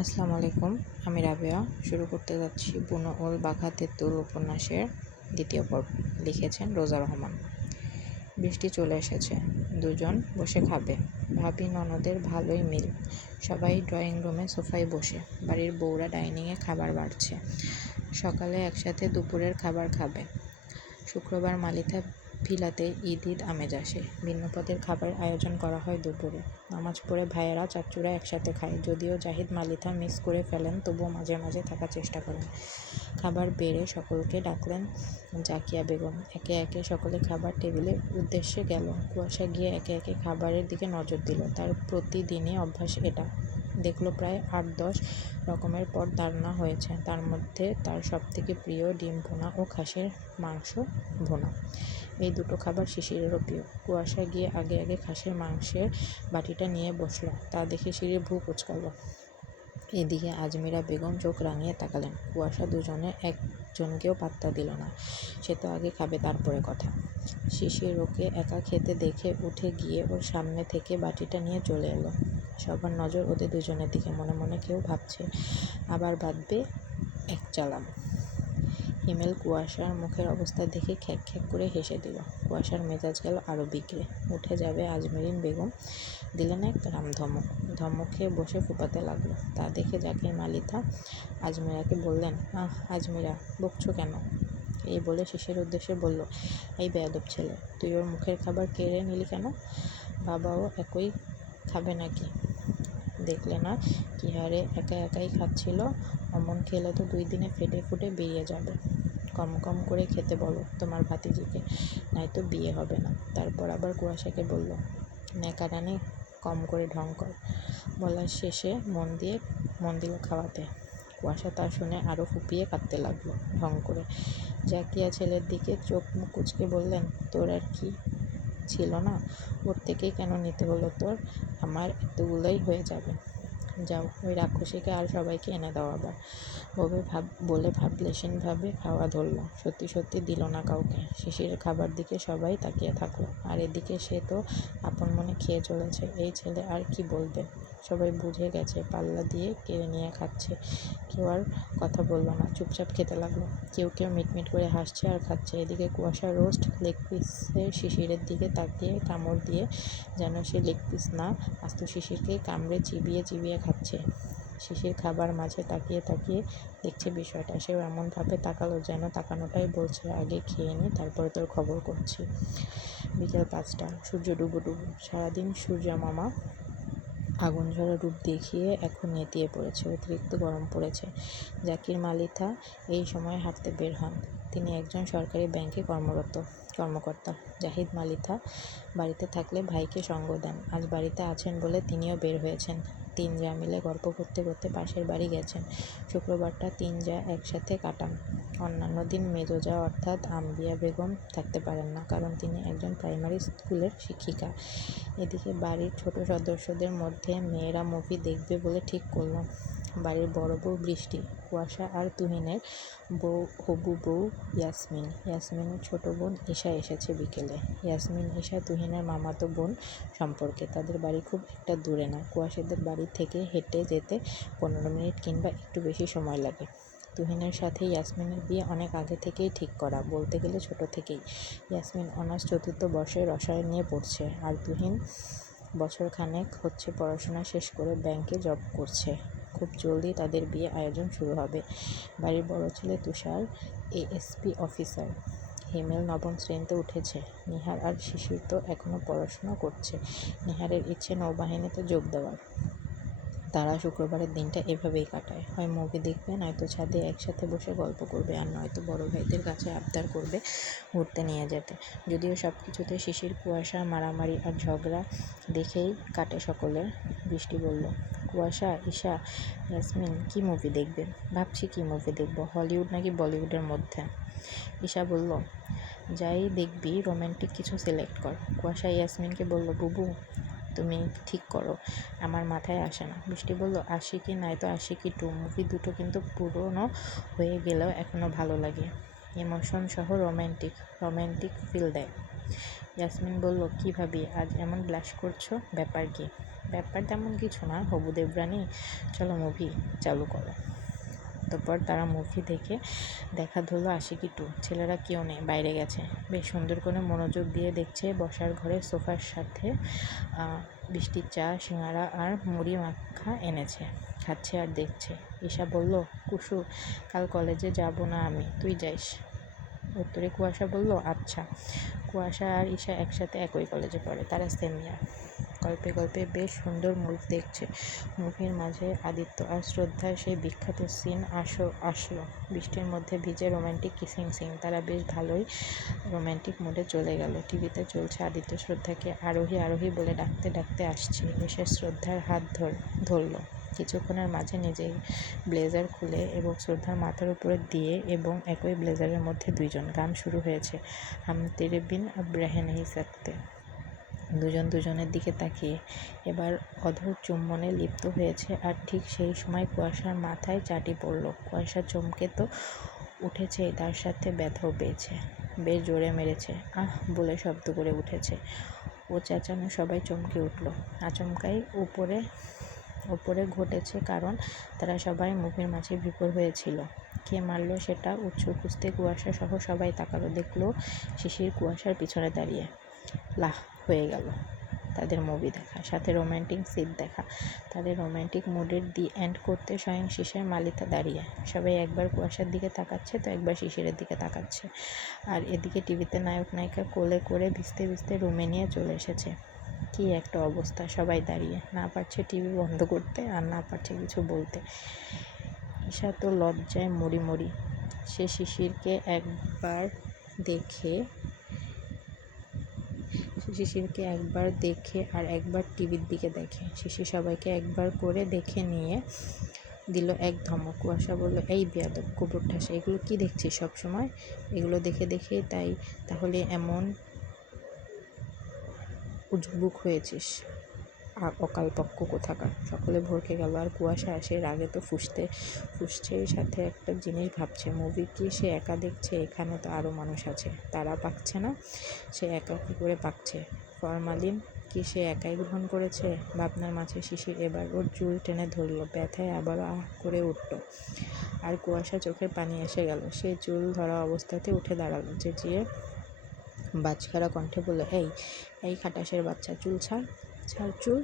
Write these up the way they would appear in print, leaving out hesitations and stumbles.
আসসালামু আলাইকুম। আমি রাবেয়া শুরু করতে যাচ্ছি বুনো ওল বাঘা তেঁতুল উপন্যাসের দ্বিতীয় পর্ব। লিখেছেন রোজা রহমান। বৃষ্টি চলে এসেছে। দুজন বসে খাবে। ভাবি ননদের ভালোই মিল। সবাই ড্রয়িং রুমে সোফায় বসে, বাড়ির বউরা ডাইনিংয়ে খাবার বাড়ছে। সকালে একসাথে দুপুরের খাবার খাবে। শুক্রবার মালিথা ভিলাতে ঈদ ঈদ আমেজ আসে। ভিন্ন পদের খাবার আয়োজন করা হয় দুপুরে। নামাজ পড়ে ভাইয়েরা চাচুরা একসাথে খায়। যদিও জাহিদ মালিথা মিস করে ফেলেন, তবুও মাঝে মাঝে থাকার চেষ্টা করেন। খাবার বেড়ে সকলকে ডাকলেন জাকিয়া বেগম। একে একে সকলে খাবার টেবিলের উদ্দেশ্যে গেল। কুয়াশা গিয়ে একে একে খাবারের দিকে নজর দিল। তার প্রতিদিনই অভ্যাস এটা। দেখল প্রায় ৮-১০ রকমের পদ রান্না হয়েছে। তার মধ্যে তার সবথেকে প্রিয় ডিম ভুনা ও খাসির মাংস ভুনা। এই দুটো খাবার শিশিরেরও প্রিয়। কুয়াশা গিয়ে আগে আগে খাসির মাংসের বাটিটা নিয়ে বসল। তা দেখে শিশির ভ্রু কুঁচকাল। এদিকে আজমিরা বেগম চোখ রাঙিয়ে তাকালেন। কুয়াশা দুজনে একজনকেও পাত্তা দিল না। সে তো আগে খাবে, তারপরে কথা। শিশির ওকে একা খেতে দেখে উঠে গিয়ে ওর সামনে থেকে বাটিটা নিয়ে চলে এলো। সবার নজর ওদের দুজনের দিকে। মনে মনে কেউ ভাবছে, আবার বাঁধবে এক চালান। হিমেল কুয়াশার মুখের অবস্থা দেখে খ্যাক খ্যাক করে হেসে দিল। কুয়াশার মেজাজ গেল আরও বিগড়ে। উঠে যাবে আজমিরিন বেগম দিলেন এক রামধমক। ধমক খেয়ে বসে ফুপাতে লাগলো। তা দেখে জাকির মালিথা আজমিরাকে বললেন, আজমিরা, বকছো কেন? এই বলে শিশির উদ্দেশ্যে বলল, এই বেয়াদব ছেলে, তুই ওর মুখের খাবার কেড়ে নিলি কেন? বাবাও একই খাবে নাকি? দেখলে না কি হারে একা একাই খাচ্ছিল? অমন খেলে তো 2 দিনে ফেটে ফুটে বেরিয়ে যাবে। কম কম করে খেতে বলো তোমার ভাতিজিকে, নয়তো বিয়ে হবে না। তারপর আবার কুয়াশাকে বলল, নেকারানি, কম করে ঢং কর। বলার শেষে মন দিল খাওয়াতে। কুয়াশা তা শুনে আরও ফুপিয়ে কাঁদতে লাগলো ঢং করে। জাকিয়া ছেলের দিকে চোখ মুখ কুঁচকে বললেন, তোর আর কি ছিল না? ওর থেকেই কেন নিতে হলো তোর? আমার এতগুলোই হয়ে যাবে। যাও, ওই রাক্ষসীকে আর সবাইকে এনে দাও। আবার বলে ভাবলেশীনভাবে খাওয়া ধরল। সত্যি সত্যি দিল না কাউকে। শিশিরের খাবার দিকে সবাই তাকিয়ে থাকলো। আর এদিকে সে তো আপন মনে খেয়ে চলেছে। এই ছেলে আর কি বলবে? সবাই বুঝে গেছে পাল্লা দিয়ে কেড়ে নিয়ে খাচ্ছে। কেউ আর কথা বলল না, চুপচাপ খেতে লাগলো। কেউ কেউ মিটমিট করে হাসছে আর খাচ্ছে। এদিকে কুয়াশা রোস্ট লেগ পিসের শিশিরের দিকে তাকিয়ে কামড় দিয়ে যেন সে লেগ পিস না, আস্ত শিশিরকে কামড়ে চিবিয়ে চিবিয়ে খাচ্ছে। শিশির খাবার মাঝে তাকিয়ে তাকিয়ে দেখছে বিষয়টা। সেও এমনভাবে তাকালো যেন তাকানোটাই বলছে, আগে খেয়ে নি, তারপরে তোর খবর করছি। বিকেল 5টা, সূর্য ডুবো ডুবো। সারাদিন সূর্যা মামা আগুন ঝরা রূপ দেখিয়ে এখন নেতিয়ে পড়েছে। অতিরিক্ত গরম পড়েছে। জাকির মালিথা এই সময় হাঁটতে বের হন। তিনি একজন সরকারি ব্যাংকে কর্মকর্তা। জাহিদ মালিথা বাড়িতে থাকলে ভাইকে সঙ্গ দেন। আজ বাড়িতে আছেন বলে তিনিও বের হয়েছেন। 3 জা মিলে গল্প করতে করতে পাশের বাড়ি গেছেন। শুক্রবারটা 3 জা একসাথে কাটান। অন্যান্য দিন মেজো জা অর্থাৎ আম্বিয়া বেগম থাকতে পারেন না, কারণ তিনি একজন প্রাইমারি স্কুলের শিক্ষিকা। এদিকে বাড়ির ছোট সদস্যদের মধ্যে মেয়েরা মুভি দেখবে বলে ঠিক করল। বাড়ির বড় বউ বৃষ্টি, কুয়াশা আর তুহিনের হবু বউ ইয়াসমিনের ছোট বোন ঈশা এসেছে বিকেলে। ইয়াসমিন ঈশা তুহিনের মামাতো বোন সম্পর্কে। তাদের বাড়ি খুব একটা দূরে না। কুয়াশাদের বাড়ি থেকে হেঁটে যেতে 15 মিনিট কিংবা একটু বেশি সময় লাগে। তুহিনের সাথে ইয়াসমিনের বিয়ে অনেক আগে থেকেই ঠিক করা, বলতে গেলে ছোট থেকেই। ইয়াসমিন অনার্স 4র্থ বর্ষে রসায়ন নিয়ে পড়ছে, আর তুহিন বছর খানেক হচ্ছে পড়াশোনা শেষ করে ব্যাংকে জব করছে। খুব জলদি তাদের বিয়ে আয়োজন শুরু হবে। বাড়ির বড় ছেলে তুষার এএসপি অফিসার। হিমেল 9ম শ্রেণীতে উঠেছে। নিহার আর শিশির তো এখনও পড়াশোনা করছে। নিহারের ইচ্ছে নৌবাহিনীতে যোগ দেওয়ার। তারা শুক্রবারের দিনটা এভাবেই কাটায়। হয় মুভি দেখবে, নয়তো ছাদে একসাথে বসে গল্প করবে, আর নয়তো বড় ভাইদের কাছে আবদার করবে ঘুরতে নিয়ে যেতে। যদিও সব কিছুতে শিশির কুয়াশা মারামারি আর ঝগড়া দেখেই কাটে সকলের। বৃষ্টি বলল, কুয়াশা, ঈশা, ইয়াসমিন, কী মুভি দেখবে? ভাবছি কী মুভি দেখব, হলিউড নাকি বলিউডের মধ্যে। ঈশা বলল, যাই দেখবি রোম্যান্টিক কিছু সিলেক্ট কর। কুয়াশা ইয়াসমিনকে বলল, বুবু তুমি ঠিক করো, আমার মাথায় আসে না। বৃষ্টি বলল, আশিকি নয়তো আশিকি 2 মুভি দুটো কিন্তু পুরনো হয়ে গেলেও এখনও ভালো লাগে। ইমোশন সহ রোম্যান্টিক ফিল দেয়। ইয়াসমিন বলল, কী ভাবি, আজ এমন ব্লাশ করছো, ব্যাপার কি? ব্যাপার তেমন কিছু না, হবু দেবরানী, চলো মুভি চালু করো। তারপর তারা মুভি দেখে দেখা ধরলো আশিকি 2। ছেলেরা কেউ নেই, বাইরে গেছে। বেশ সুন্দর করে মনোযোগ দিয়ে দেখছে। বসার ঘরে সোফার সাথে বৃষ্টির চা, সিঙ্গারা আর মুড়ি মাখা এনেছে, খাচ্ছে আর দেখছে। ঈশা বলল, কুসু, কাল কলেজে যাব না আমি, তুই যাইস। উত্তরে কুয়াশা বলল, আচ্ছা। কুয়াশা আর ঈশা একসাথে একই কলেজে পড়ে, তারা সেম ইয়ার। গল্পে গল্পে বেশ সুন্দর মুভ দেখছে। মুভির মাঝে আদিত্য আর শ্রদ্ধার সেই বিখ্যাত সিন আসলো। বৃষ্টির মধ্যে ভিজে রোম্যান্টিক কিসিং সিন। তারা বেশ ভালোই রোম্যান্টিক মুডে চলে গেল। টিভিতে চলছে আদিত্য শ্রদ্ধাকে আরোহী আরোহী বলে ডাকতে ডাকতে আসছে। এসে শ্রদ্ধার হাত ধরল। কিছুক্ষণের মাঝে নিজেই ব্লেজার খুলে এবং শ্রদ্ধার মাথার উপরে দিয়ে এবং একই ব্লেজারের মধ্যে দুইজন। গান শুরু হয়েছে, হাম তেরে বিন আব রহ নেহি সকতে। দুজন দুজনের দিকে তাকিয়ে এবার অধর চুম্বনে লিপ্ত হয়েছে। আর ঠিক সেই সময় কুয়াশার মাথায় চাটি পড়ল। কুয়াশা চমকে তো উঠেছেই, তার সাথে ব্যথাও পেয়েছে। বেশ জোরে মেরেছে। আহ বলে শব্দ করে উঠেছে। ও চেঁচানো সবাই চমকে উঠল। আচমকাই উপরে ঘটেছে, কারণ তারা সবাই মুভির মাঝে বিভোর হয়েছিল। কে মারলো সেটা উৎস খুঁজতে কুয়াশা সহ সবাই তাকালো। দেখলো শিশির কুয়াশার পিছনে দাঁড়িয়ে। লাহ হয়ে গেল তাদের মুভি দেখা, সাথে রোম্যান্টিক সিট দেখা। তাদের রোম্যান্টিক মুডের দি এন্ড করতে স্বয়ং শিশির মালিতা দাঁড়িয়ে। সবাই একবার কুয়াশার দিকে তাকাচ্ছে তো একবার শিশিরের দিকে তাকাচ্ছে। আর এদিকে টিভিতে নায়ক নায়িকা কোলে করে ভিজতে ভিজতে রুমে নিয়ে চলে এসেছে। কি একটা অবস্থা, সবাই দাঁড়িয়ে, না পারছে টিভি বন্ধ করতে আর না পারছে কিছু বলতে। ঈশা তো লজ্জায় মরি। সে শিশিরকে একবার দেখে আর একবার টিভির দিকে দেখে। শিশির সবাইকে একবার করে দেখে নিয়ে দিল এক ধমক। কুয়াশা বলল, এই বেয়াদব গোবর ঠাসা, এগুলো কি দেখছিস সব সময়? এগুলো দেখে দেখে তাহলে এমন উজবুক হয়েছিস? অকালপক্ষ কোথাকার। সকলে ভড়কে গেল। আর কুয়াশা আসে রাগে তো ফুসছেই, সাথে একটা জিনিস ভাবছে, মুভি কি সে একা দেখছে? এখানে তো আরও মানুষ আছে, তারা পাকছে না, সে একা কী করে পাকছে? ফরমালিন কি সে একাই গ্রহণ করেছে? ভাবনার মাঝে শিশির এবার ওর চুল টেনে ধরল। ব্যথায় আবারও আহ করে উঠল। আর কুয়াশা চোখের পানি এসে গেল। সে চুল ধরা অবস্থাতে উঠে দাঁড়ালো, চেঁচিয়ে বাজখারা কণ্ঠে বলল, এই খাটাসের বাচ্চা, চুল ছাড় চুল।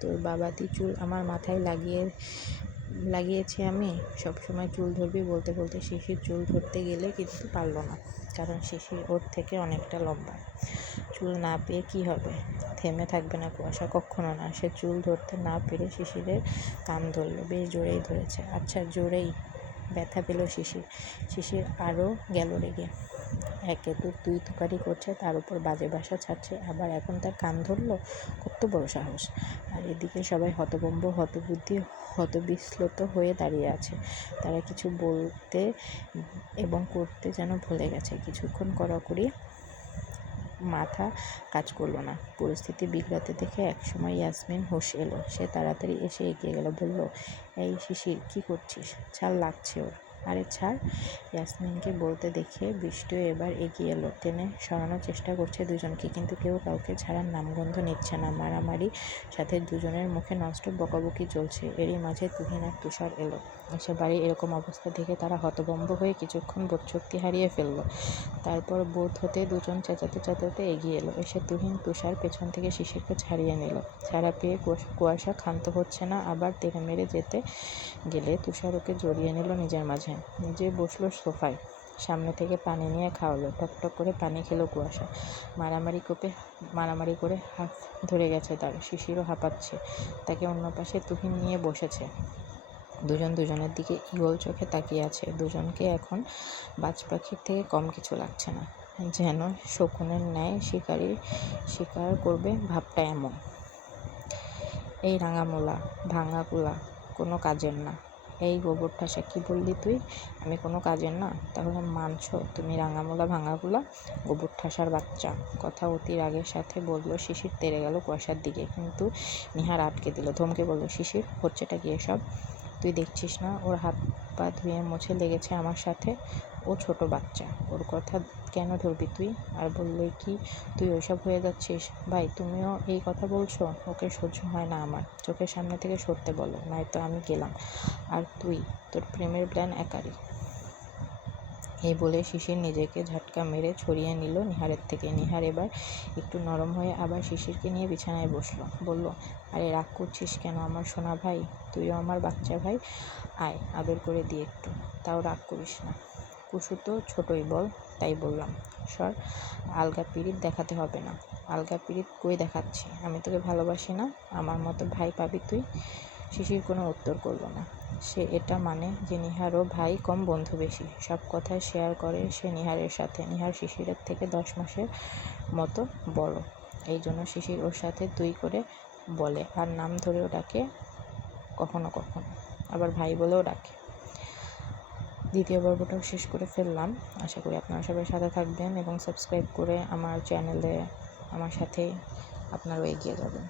তোর বাবাতি চুল আমার মাথায় লাগিয়েছি আমি? সবসময় চুল ধরবি বলতে বলতে শিশির চুল ধরতে গেলে কিন্তু পারল না, কারণ শিশির ওর থেকে অনেকটা লম্বা। চুল না পেয়ে কি হবে? থেমে থাকবে না কুয়াশা, কখনো না। সে চুল ধরতে না পেরে শিশিরের কান ধরল। বেশ জোরেই ধরেছে। আচ্ছা, জোরেই। ব্যথা পেল শিশির আরও গেল রেগে। একে তো তুই তুকারি করছে, তার উপর বাজে ভাষা ছাড়ছে, আবার এখন তার কান ধরল? কত বড় সাহস! আর এদিকে সবাই হতভম্ব, হতবুদ্ধি, হতবিস্মৃত হয়ে দাঁড়িয়ে আছে। তারা কিছু বলতে এবং করতে যেন ভুলে গেছে। কিছুক্ষণ কড়াকড়ি মাথা কাজ করলো না। পরিস্থিতি বিগড়াতে দেখে একসময় ইয়াসমিন হুঁশ এলো। সে তাড়াতাড়ি এসে এগিয়ে গেল, বলল, এই শিশির, কি করছিস? ছাড়, লাগছে ওর। আরে ছাড়। ইয়াসমিনকে বলতে দেখে বৃষ্টিও এবার এগিয়ে এলো। টেনে সরানোর চেষ্টা করছে দুজনকে, কিন্তু কেউ কাউকে ছাড়ার নামগন্ধ নিচ্ছে না। মারামারি, সাথে দুজনের মুখে ননস্টপ বকাবকি চলছে। এরই মাঝে তুহিন আর তুষার এলো। এসে বাড়ির এরকম অবস্থা দেখে তারা হতভম্ব হয়ে কিছুক্ষণ বোধশক্তি হারিয়ে ফেলল। তারপর বোধ হতে দুজন চেঁচাতে চেঁচাতে এগিয়ে এলো। এসে তুহিন তুষার পেছন থেকে শিশিরকে ছাড়িয়ে নিল। ছাড়া পেয়ে কুয়াশা ক্ষান্ত হচ্ছে না। আবার তেড়ে মেরে যেতে গেলে তুষার ওকে জড়িয়ে নিল নিজের মাঝে। নিজে বসলো সোফায়, সামনে থেকে পানি নিয়ে খাওয়ালো। টকটক করে পানি খেলো কুয়াশা। মারামারি করে হাত ধরে গেছে তার। শিশিরও হাঁপাচ্ছে। তাকে অন্য পাশে তুহিন নিয়ে বসেছে। দুজন দুজনের দিকে ঈগল চোখে তাকিয়ে আছে। দুজনকে এখন বাজ পাখির থেকে কম কিছু লাগছে না, যেন শকুনের ন্যায় শিকার করবে ভাবটা এমন। এই রাঙামোলা ভাঙা কুলা কোনো কাজের না। এই গোবর ঠাসা, কি বললি তুই? আমি কোনো কাজের না? তাহলে মানছো তুমি রাঙামোলা ভাঙাগুলা, গোবর ঠাসার বাচ্চা? কথা অতি রাগের সাথে বলল শিশির। তেড়ে গেল কুয়াশার দিকে, কিন্তু নিহার আটকে দিল। ধমকে বলল, শিশির, হচ্ছেটা কি এসব? তুই দেখছিস না ওর হাত পা ধুয়ে মুছে লেগেছে আমার সাথে? ও ছোট বাচ্চা, ওর কথা কেন ধরবি তুই? আর বললে কি তুই ওইসব হয়ে যাচ্ছিস? ভাই তুমিও এই কথা বলছো? ওকে সহ্য হয় না আমার, চোখের সামনে থেকে সরতে বলো, নয়তো আমি গেলাম। আর তুই তোর প্রেমের প্ল্যান একারই। এই বলে শিশির নিজেকে ঝাটকা মেরে ছড়িয়ে নিল নিহারের থেকে। নিহার এবার একটু নরম হয়ে আবার শিশিরকে নিয়ে বিছানায় বসলো। বলল, আরে রাগ করছিস কেন আমার সোনা ভাই? তুইও আমার বাচ্চা ভাই, আয় আদর করে দিয়ে একটু, তাও রাগ করিস না। কুসু তো ছোটই বল, তাই বললাম। সর, আলগা পিরিত দেখাতে হবে না। আলগা পিরিত কই দেখাচ্ছি? আমি তোকে ভালোবাসি না? আমার মতো ভাই পাবি তুই? শিশির কোনো উত্তর করল না। সে এটা মানে যে নিহারও ভাই কম বন্ধু বেশি। সব কথাই শেয়ার করে সে নিহারের সাথে। নিহার শিশিরের থেকে 10 মাসের মতো বড়, এই জন্য শিশির ওর সাথে তুই করে বলে, আর নাম ধরেও ডাকে, কখনো কখনো আবার ভাই বলেও ডাকে। দ্বিতীয় পর্বটাও শেষ করে ফেললাম। আশা করি আপনারা সবাই সাথে থাকবেন এবং সাবস্ক্রাইব করে আমার চ্যানেলে আমার সাথেই আপনারাও এগিয়ে যাবেন।